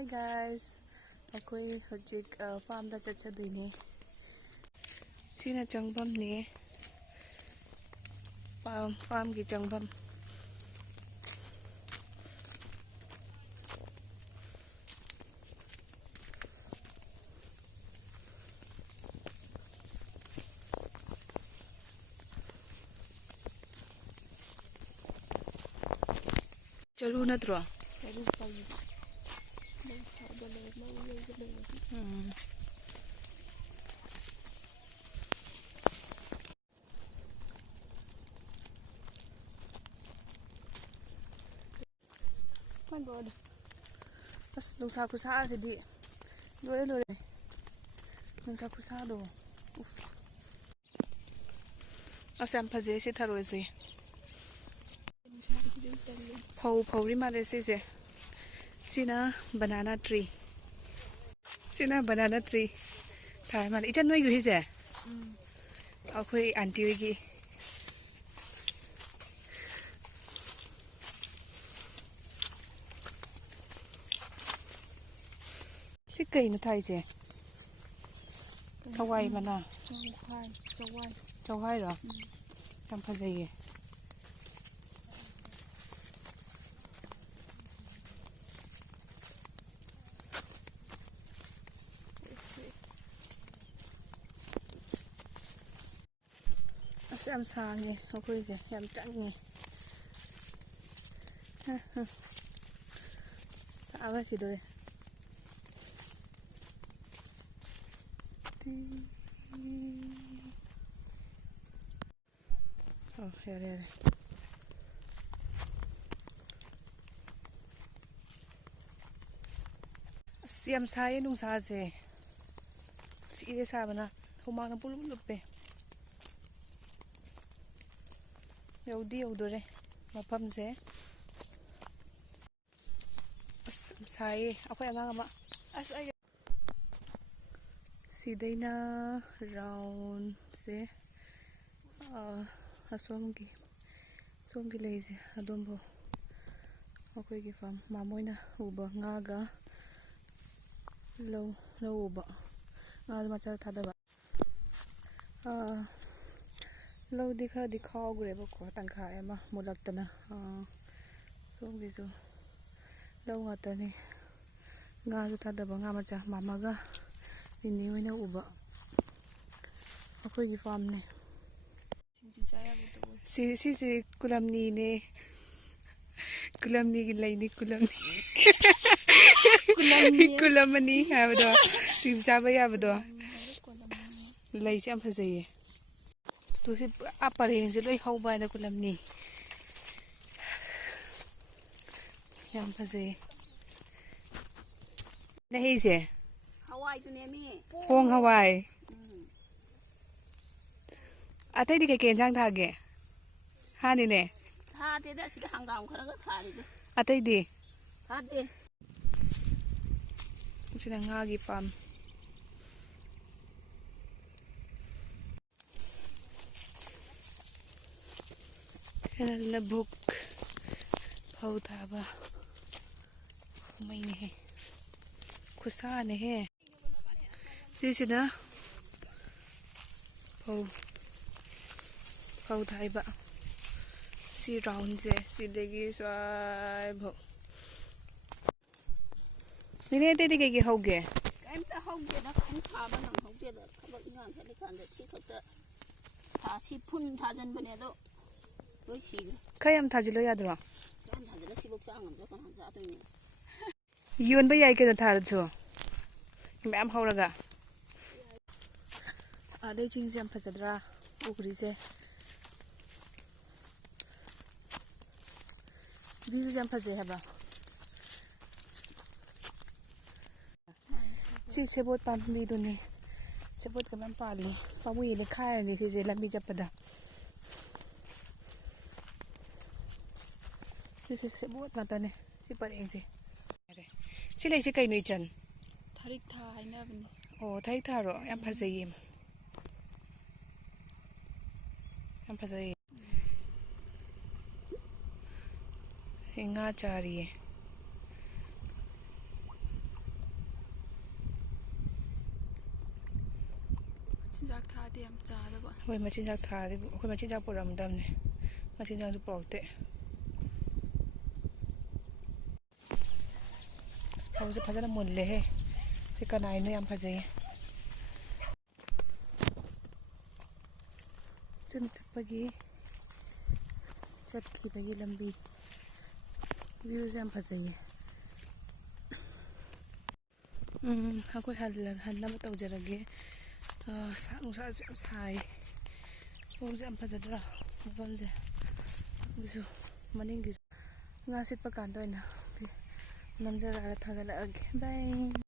Hi guys, akoy hojik farm da chachadine. Sina changbam ne. Farm ki changbam. Chalu na tro. My God. As nungsa kusa sidi. Lore. Nungsa kusa do. Asam phaje si tharoi se. Phau ri male se se. Sina banana tree. Sina banana tree. Thai man ichan noi gri se. Akhoi auntie gi. Si kai na thai se. Hawai mana. Chawai ro. Tam phaje ye. Am sang akhoi ge yam chang ni. Sa ba si dore. Oh, here. Siam sai nung sa se. Si ide sa bana. Humang na pulum lupe. Yaudi yaudore. Mapam se. Siam sai. Ako'y angang ama. Sidaina round se. Asomgi leise adombo akoy gi farm mamoyna uba ngaga low uba nga macha thadaba low di khaw gre ba ko tangkha ema mulaktana somgi so low ngatani nga ju thadaba nga macha mamaga ini wena uba akoy gi farm ne si kulamni ne kulamni gi laini kulamani habdo si chaba yabdo lai si am phajai tu si apareng se loi hauba na kulamni yam phajai na hi se hawai tu ne mi hong hawai atai di ke jang thage hani ne tha de da sida hangam khara ga thari de atai di tha de sina nga gi farm la buk phau thaba mai ne he khusa ne he sina phau thaiba si round je si degi swai bho nine te de ke hoge kaim ta hoge da kan tha ba nang hoge da khabak ngan thali kan da si khata tha si phun tha jan bane do loi si khayam thajilo yadro kan tha da si bok cha ngam da kan ja to ni yon ba yai ke na thar jo ma'am hauraga ade ching jam phajadra ukri se view jam phaje haba si sebot pambi duni sebot kaman pali pamu ile khair ni se lambi japada si sebot mata ne si pareng se si lai se kai noi chan tharik tha haina bani oh thai tharo yam phaje yim yam phaje hinga chari ꯃꯆꯤꯟꯖꯥꯛ ꯊꯥꯗꯦ ꯌꯥꯝ ꯆꯥꯗꯕ ꯍꯣꯏ ꯃꯆꯤꯟꯖꯥꯛ ꯊꯥꯗꯤ ꯑꯩꯈꯣꯏ ꯃꯆꯤꯟꯖꯥꯛ ꯄꯨꯔꯛꯑꯝꯗꯕꯅꯦ ꯃꯆꯤꯟꯖꯥꯛꯁꯨ ꯄꯨꯔꯛꯇꯦ ꯐꯧꯁꯦ ꯐꯖꯅ ꯃꯨꯜꯂꯦꯍꯦ ꯁꯤ ꯀꯅꯥꯏꯅꯣ ꯌꯥꯝ ꯐꯖꯩꯌꯦ ꯆꯠꯈꯤꯕꯒꯤ ꯂꯝꯕꯤ ꯚ꯭ꯌꯨꯁꯦ ꯌꯥꯝ ꯐꯖꯩꯌꯦ ꯑꯩꯈꯣꯏ ꯍꯟꯅꯕ ꯇꯧꯖꯔꯒꯦ ꯅꯨꯡꯁꯥꯁꯦ ꯌꯥꯝ ꯁꯥꯏ ꯃꯐꯝꯁꯦ ꯌꯥꯝ ꯐꯖꯗ꯭ꯔꯥ ꯃꯐꯝꯁꯦ ꯑꯗꯨꯁꯨ ꯃꯅꯤꯡꯒꯤꯁꯨ ꯉꯥ ꯁꯤꯠꯄ ꯀꯥꯟꯗ ꯑꯣꯏꯅ ꯅꯝꯖꯔꯒ ꯊꯥꯒꯠꯂꯛꯑꯒꯦ ꯕꯥꯏ